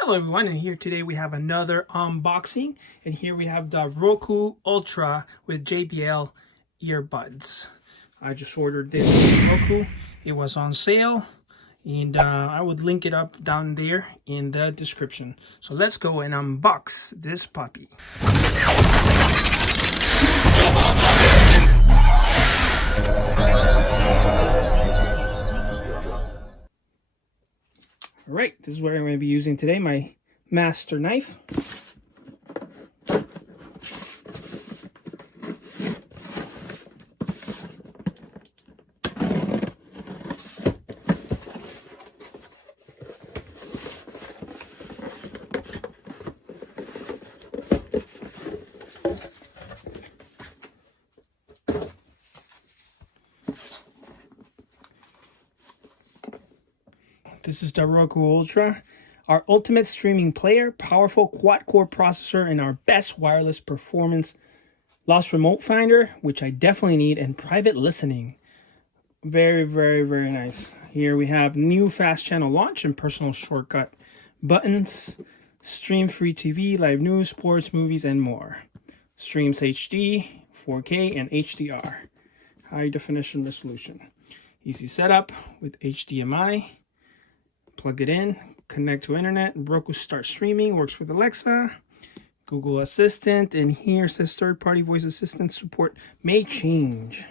Hello everyone, and here today we have another unboxing, and here we have the Roku Ultra with JBL earbuds. I just ordered this from Roku. It was on sale, and I would link it up down there in the description. So let's go and unbox this puppy. Alright, this is what I'm going to be using today, my master knife. This is the Roku Ultra, our ultimate streaming player, powerful quad-core processor, and our best wireless performance. Lost remote finder, which I definitely need, and private listening. Very, very, very nice. Here we have new fast channel launch and personal shortcut buttons, stream free TV, live news, sports, movies, and more. Streams HD, 4K, and HDR. High definition resolution. Easy setup with HDMI. Plug it in, connect to internet. Roku start streaming, works with Alexa, Google Assistant, and here says third-party voice assistant support may change.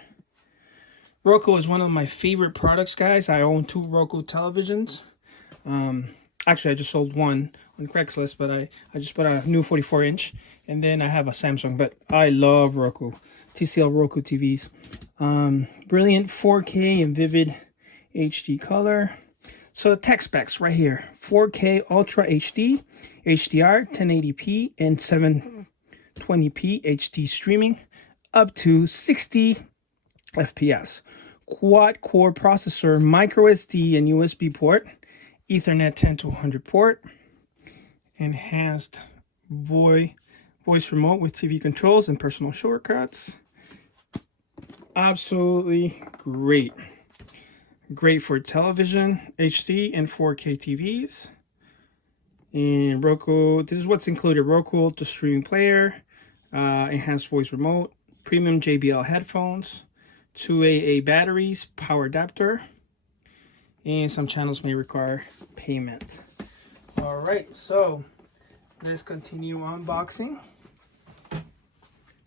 Roku is one of my favorite products, guys. I own 2 Roku televisions. Actually, I just sold one on Craigslist, but I just bought a new 44-inch, and then I have a Samsung, but I love Roku. TCL Roku TVs. Brilliant 4K and vivid HD color. So the tech specs right here, 4K Ultra HD, HDR, 1080p, and 720p HD streaming, up to 60 FPS. Quad-core processor, micro SD and USB port, Ethernet 10 to 100 port, enhanced voice remote with TV controls and personal shortcuts. Absolutely great. Great for television, HD, and 4K TVs. And Roku, this is what's included. Roku Ultra streaming player, enhanced voice remote, premium JBL headphones, 2 AA batteries, power adapter, and some channels may require payment. All right, so let's continue unboxing.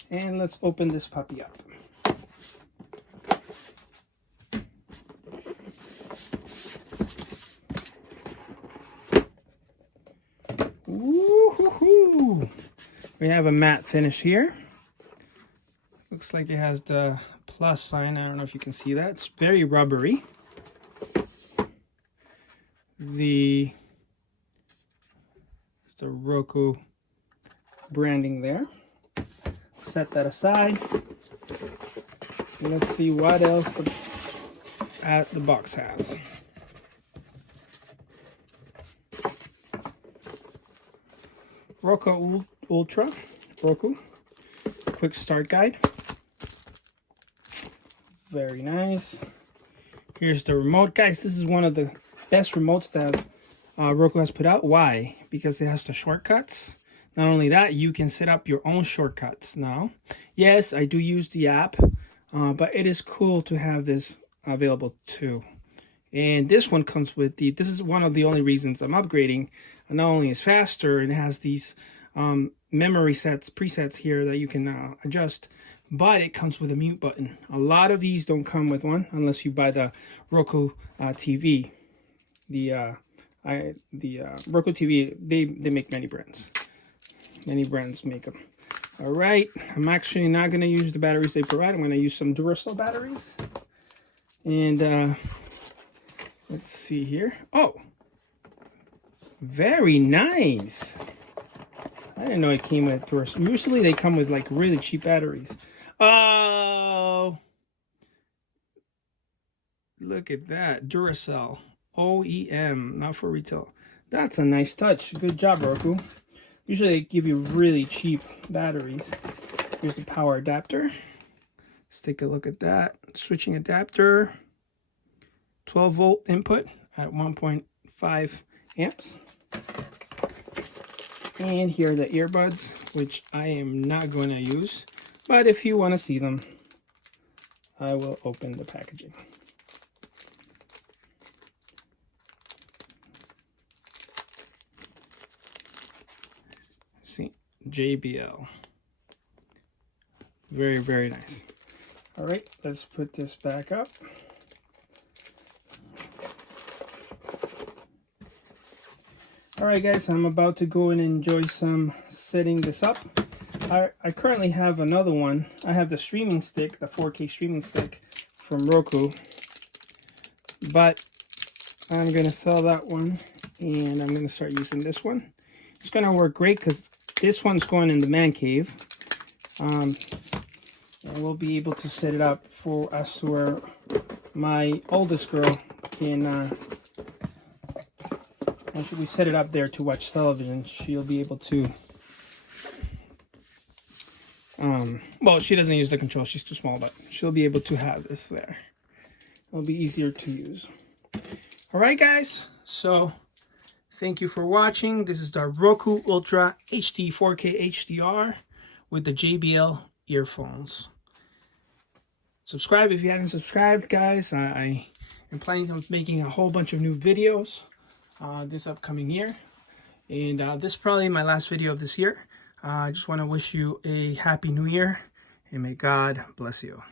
And let's open this puppy up. Woo-hoo-hoo. We have a matte finish here. Looks like it has the plus sign. I don't know if you can see that. It's very rubbery. It's the Roku branding there. Set that aside. Let's see what else the box has. Roku Ultra, Roku, quick start guide. Very nice. Here's the remote. Guys, this is one of the best remotes that Roku has put out. Why? Because it has the shortcuts. Not only that, you can set up your own shortcuts now. Yes, I do use the app, but it is cool to have this available too. And this one comes with this is one of the only reasons I'm upgrading. Not only is faster, and it has these memory presets here that you can adjust, but it comes with a mute button. A lot of these don't come with one unless you buy the Roku TV. The Roku TV, they make many brands. Many brands make them. All right, I'm actually not going to use the batteries they provide. I'm going to use some Duracell batteries. And let's see here. Oh, very nice. I didn't know it came with Duracell. Usually they come with like really cheap batteries. Oh, look at that. Duracell. OEM, not for retail. That's a nice touch. Good job, Roku. Usually they give you really cheap batteries. Here's the power adapter. Let's take a look at that. Switching adapter. 12 volt input at 1.5 amps. And here are the earbuds, which I am not going to use. But if you want to see them, I will open the packaging. See, JBL. Very, very nice. All right, let's put this back up. All right, guys, I'm about to go and enjoy some setting this up. I currently have another one. I have the streaming stick, the 4K streaming stick from Roku, but I'm going to sell that one, and I'm going to start using this one. It's going to work great because this one's going in the man cave, and we'll be able to set it up for us to where my oldest girl can... Once we set it up there to watch television, she'll be able to, well, she doesn't use the control, she's too small, but she'll be able to have this there. It'll be easier to use. All right, guys, so thank you for watching. This is the Roku Ultra HD 4K HDR with the JBL earphones. Subscribe if you haven't subscribed, guys. I am planning on making a whole bunch of new videos this upcoming year, and this is probably my last video of this year. I just want to wish you a happy new year, and may God bless you.